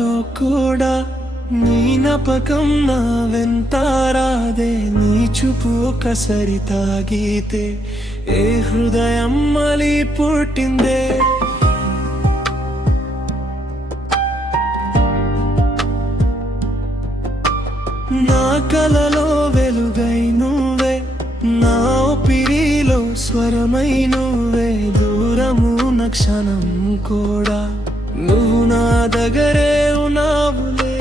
కలలో కూడా నీ జ్ఞాపకం నా వెంటారాదే. నీ చూపు ఒకసారి తాగితే ఏ హృదయం మళ్ళీ పుట్టిందే. నా కలలో వెలుగై నువ్వే, నా ఊపిరిలో స్వరమై నువ్వే. దూరము నా క్షణం కూడా నువ్వు నా దగ్గరే ఉన్నావులే.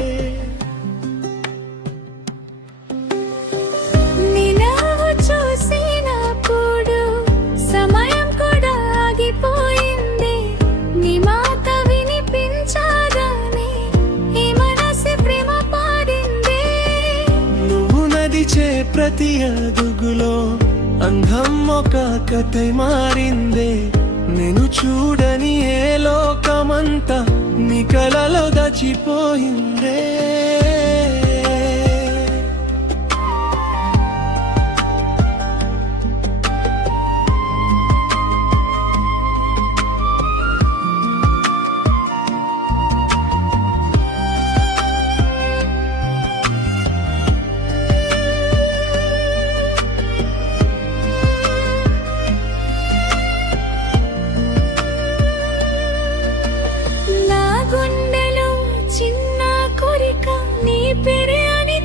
నిలవు చూసినప్పుడు సమయం కూడా ఆగిపోయింది. నీ మాట వినిపించగానే ఈ మనసు ప్రేమ పాడింది. నువ్వు నడిచే ప్రతి అడుగులో అందం ఒక కథై మారిందే. నేను చూడని ఏ లోకమంతా నీ కలలో దాచిపోయిందే.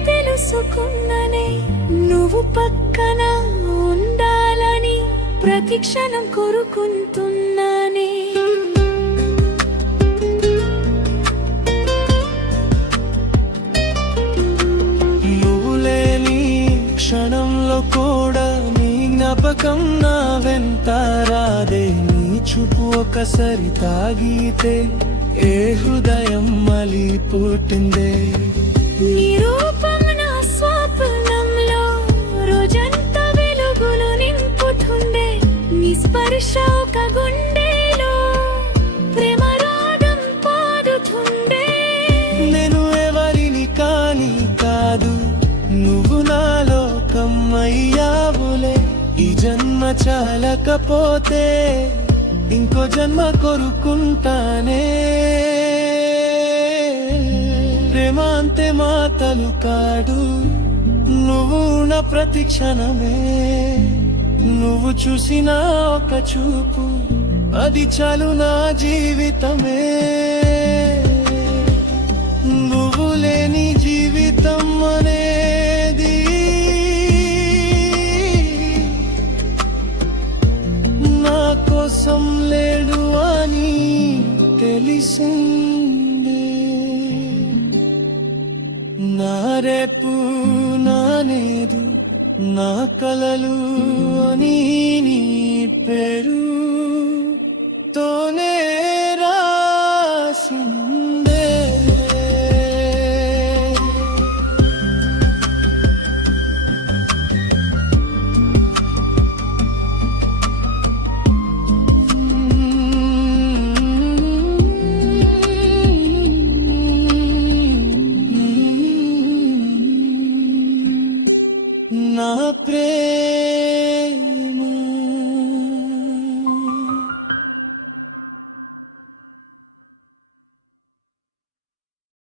తెలుసుకున్ననే నువ్వు పక్కన ఉండాలని ప్రతి క్షణం కోరుకుంటున్నానే. నువ్వు లేని క్షణంలో కూడా నీ జ్ఞాపకం నా వెంటారాదే. నీ చూపు ఒకసారి తాగితే ఏ హృదయం మళ్ళీ పుట్టిందే. నీ రూపం నా స్వప్నంలో రోజంతా వెలుగులు నింపుతుండే. నీ స్పర్శ ఒక గుండెలో ప్రేమ రాగం పాడుతుండే. నేను ఎవరిని కాని కాదు, నువ్వు నా లోకం అయ్యావులే. ఈ జన్మ చాలకపోతే ఇంకో జన్మ కోరుకుంటానే. ప్రేమ అంతే మాటలు కాడు, నువ్వు నా ప్రతి క్షణమే. నువ్వు చూసిన ఒక చూపు అది చాలు నా జీవితమే. నువ్వు లేని జీవితం అనేది నా కోసం లేడు అని తెలిసింది. నా రేపు నా నేదు నా కలలు అని నీ పేరు తోనే రాసిందే. నా ప్రేమ